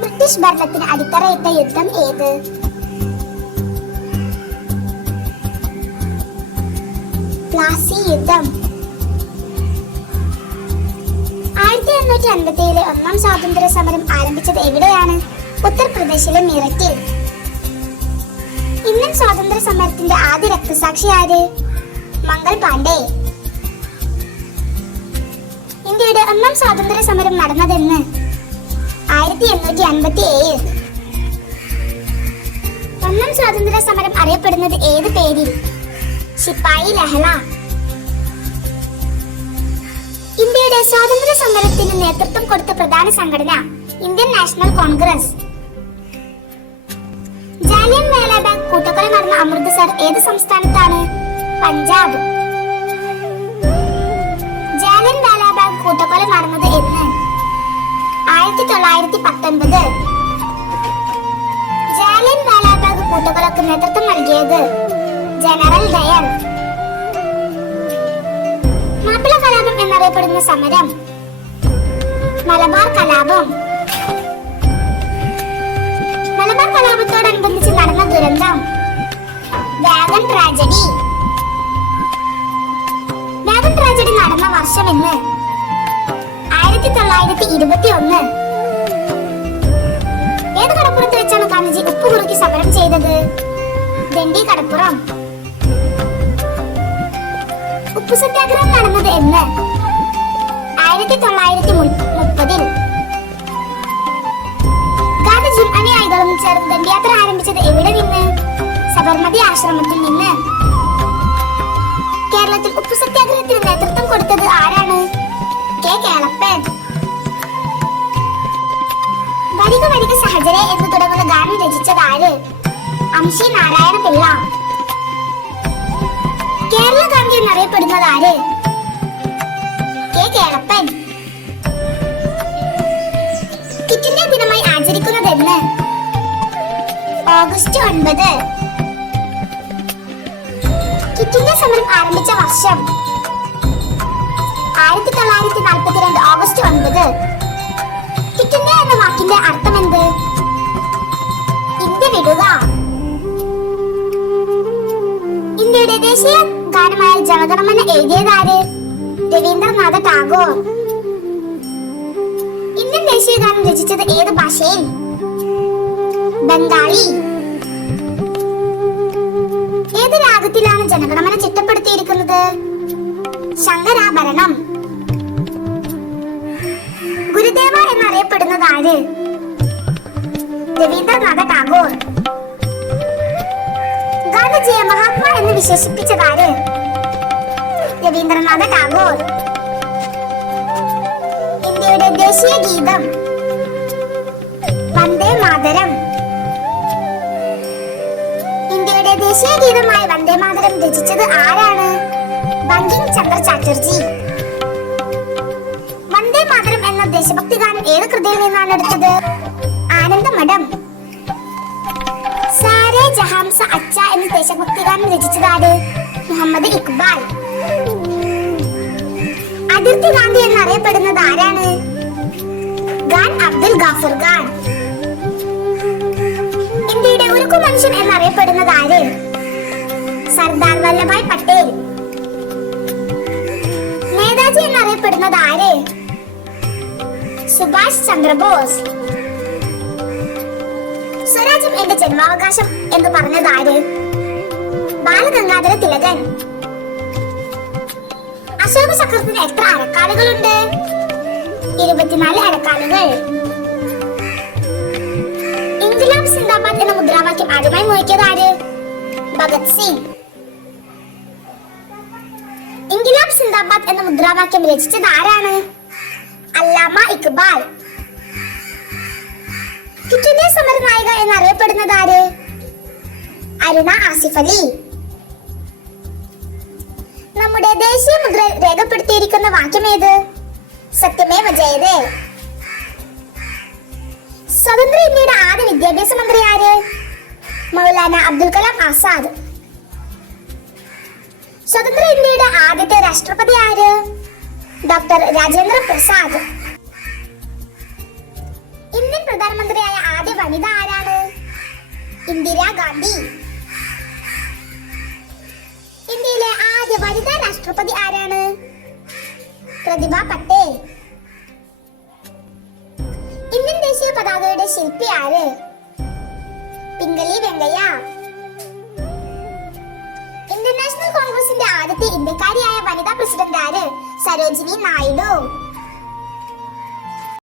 British ഭരണത്തിന് അടിത്തറയിട്ട യുദ്ധം ഏത്? പ്ലാസി യുദ്ധം. 1857 ഒന്നാം സ്വാതന്ത്ര്യ സമരം ആരംഭിച്ചത് എവിടെയാണ്? ഉത്തർപ്രദേശിലെ മീററ്റിൽ. ഇന്ത്യൻ സ്വാതന്ത്ര്യ സമരത്തിന്റെ ആദ്യ രക്തസാക്ഷി ആര്? മംഗൾ പാണ്ഡെ. ഇന്ത്യയുടെ ഒന്നാം സ്വാതന്ത്ര്യ സമരം നടന്നതെന്ന്? 1857. ഒന്നാം സ്വാതന്ത്ര്യ സമരം അറിയപ്പെടുന്നത് ഏത് പേരിൽ? ശിപ്പായി ലഹള. ഇന്ത്യയുടെ സ്വാതന്ത്ര്യ സമരത്തിന് നേതൃത്വം കൊടുത്ത പ്രധാന സംഘടന? Indian national Congress. Jallianwala bag കൂട്ടക്കൊല നടന്ന അമൃത്സർ ഏത് സംസ്ഥാനത്താണ്? പഞ്ചാബ്. ജാലിയൻവാല ബാഗ് കൂട്ടക്കൊല നടന്നത് എന്ന്? 1919. ജാലിയൻവാല ബാഗ് കൂട്ടക്കൊലക്ക് നേതൃത്വം നൽകിയത്? General Dyer. മാപ്പിള കലാപം എന്നറിയപ്പെടുന്ന സമരം? മലബാർ കലാപം. മലബാർ കലാപത്തോടനുബന്ധിച്ച് നടന്ന ദുരന്തം? Wagon tragedy. വാഗൺ ട്രാജഡി നടന്ന വർഷം എന്ന്? 1921. ഏത് കടപ്പുറത്ത് വെച്ചാണ് ഗാന്ധിജി ഉപ്പ് കുറുക്കി സമരം ചെയ്തത്? ദണ്ഡി കടപ്പുറം. ഉപ്പു സത്യാഗ്രഹം നടന്നത് എന്ന്? 1930. ഗാന്ധിജിയും അനുയായികളും ചേർന്ന് ദണ്ഡിയാത്ര ആരംഭിച്ചത് എവിടെ നിന്ന്? സബർമതി ആശ്രമത്തിൽ നിന്ന്. കേരളത്തിൽ ഉപ്പു സത്യാഗ്രഹത്തിന് നേതൃത്വം കൊടുത്തത് ആരാണ്? കെ കേളപ്പൻ. വരിക വരിക സഹചരെ എന്ന് തുടങ്ങുന്ന ഗാനം രചിച്ചത് ആര്? അംശി നാരായണ പിള്ള. കേരള ഗാന്ധി എന്നറിയപ്പെടുന്നത് ആര്? കെ കേളപ്പൻ. ക്വിറ്റ് ഇന്ത്യ ദിനമായി ആചരിക്കുന്നതെന്ന്? ഓഗസ്റ്റ് 9. ക്വിറ്റ് ഇന്ത്യ സമരം ആരംഭിച്ച വർഷം? 1942 ഓഗസ്റ്റ് 9. ക്വിറ്റ് ഇന്ത്യ എന്ന വാക്കിന്റെ അർത്ഥം എന്ത്? ഇന്ത്യ വിടുക. ഇന്ത്യയുടെ ദേശീയ ഗാനമായ ജനഗണമന എഴുതിയതാര്? രവീന്ദ്രനാഥ ടാഗോർ. ഇന്ത്യൻ ദേശീയ ഗാനം രചിച്ചത് ഏത് ഭാഷയിൽ? ബംഗാളി. ഏത് രാഗത്തിലാണ് ജനഗണമന ചിട്ടപ്പെടുത്തിയിരിക്കുന്നത്? ശങ്കരാഭരണം. ഗുരുദേവ എന്നറിയപ്പെടുന്നത് ആര്? രവീന്ദ്രനാഥ ടാഗോർ. ഗാന്ധിജിയെ മഹാത്മാ എന്ന് വിശേഷിപ്പിച്ചതാര്? രവീന്ദ്രനാഥ ടാഗോർ. ഇന്ത്യയുടെ ദേശീയ ഗീതം? വന്ദേ മാതരം. ഇന്ത്യയുടെ ദേശീയ ഗീതമായ വന്ദേ മാതരം രചിച്ചത് ആരാണ്? ബങ്കിം ചന്ദ്ര ചാറ്റർജി. വന്ദേ മാതരം എന്ന ദേശഭക്തി ഗാനം ഏത് കൃതിയിൽ നിന്നാണ് എടുത്തത്? ആനന്ദമഠം. സാരേ ജഹാം സ അച്ച എന്ന ദേശഭക്തി ഗാനം രചിച്ചതാര്? മുഹമ്മദ് ഇക്ബാൽ. അതിർത്തി ഗാന്ധി എന്നറിയപ്പെടുന്നത് ആരാണ്? ഖാൻ അബ്ദുൽ ഗാഫർ ഖാൻ. ഇന്ത്യയുടെ ഉരുക്കു മനുഷ്യൻ എന്നറിയപ്പെടുന്നത് ആര്? സർദാർ വല്ലഭായ് പട്ടേൽ. നേതാജി എന്നറിയപ്പെടുന്നത് ആര്? സുഭാഷ് ചന്ദ്രബോസ്. സ്വരാജ്യം എന്റെ ജന്മാവകാശം എന്ന് പറഞ്ഞത് ആര്? ബാലഗംഗാധര തിലകൻ. അശോക ചക്രത്തിന് എത്ര അരക്കാലുകളുണ്ട്? 24 അരക്കാലുകൾ. ഇൻക്ലാബ് സിന്ദാബാദ് എന്ന മുദ്രാവാക്യം ആദ്യമായി മുഴക്കിയത് ആര്? ഭഗത് സിംഗ്. ഇൻക്ലാബ് സിന്ദാബാദ് എന്ന മുദ്രാവാക്യം രചിച്ചത് ആരാണ്? അല്ലാമ ഇക്ബാൽ. ക്വിറ്റ് ഇന്ത്യ സമര നായിക എന്നറിയപ്പെടുന്നത് ആര്? അരുണ ആസിഫ് അലി. നമ്മുടെ ദേശീയ മുദ്ര രേഖപ്പെടുത്തിയിരിക്കുന്ന വാക്യം ഏത്? സത്യമേവ ജയതേ. സ്വതന്ത്ര ഇന്ത്യയുടെ ആദ്യ വിദ്യാഭ്യാസ മന്ത്രി ആര്? മൗലാന അബ്ദുൽ കലാം ആസാദ്. സ്വതന്ത്ര ഇന്ത്യയുടെ ആദ്യത്തെ രാഷ്ട്രപതി ആര്? ഡോക്ടർ രാജേന്ദ്ര പ്രസാദ്. ഇന്ത്യൻ പ്രധാനമന്ത്രിയായ ഇന്ദിരാഗാന്ധി. ഇന്ത്യയിലെ ആദ്യ വനിതാ രാഷ്ട്രപതി ആരാണ്? പ്രതിഭ പട്ടേൽ. ഇന്ത്യൻ ദേശീയ പതാകയുടെ ശില്പി ആര്? പിംഗലി വെങ്കയ്യ. ഇന്ത്യൻ നാഷണൽ കോൺഗ്രസിന്റെ ആദ്യത്തെ ഇന്ത്യക്കാരിയായ വനിതാ പ്രസിഡന്റ് ആര്? സരോജിനി നായിഡു.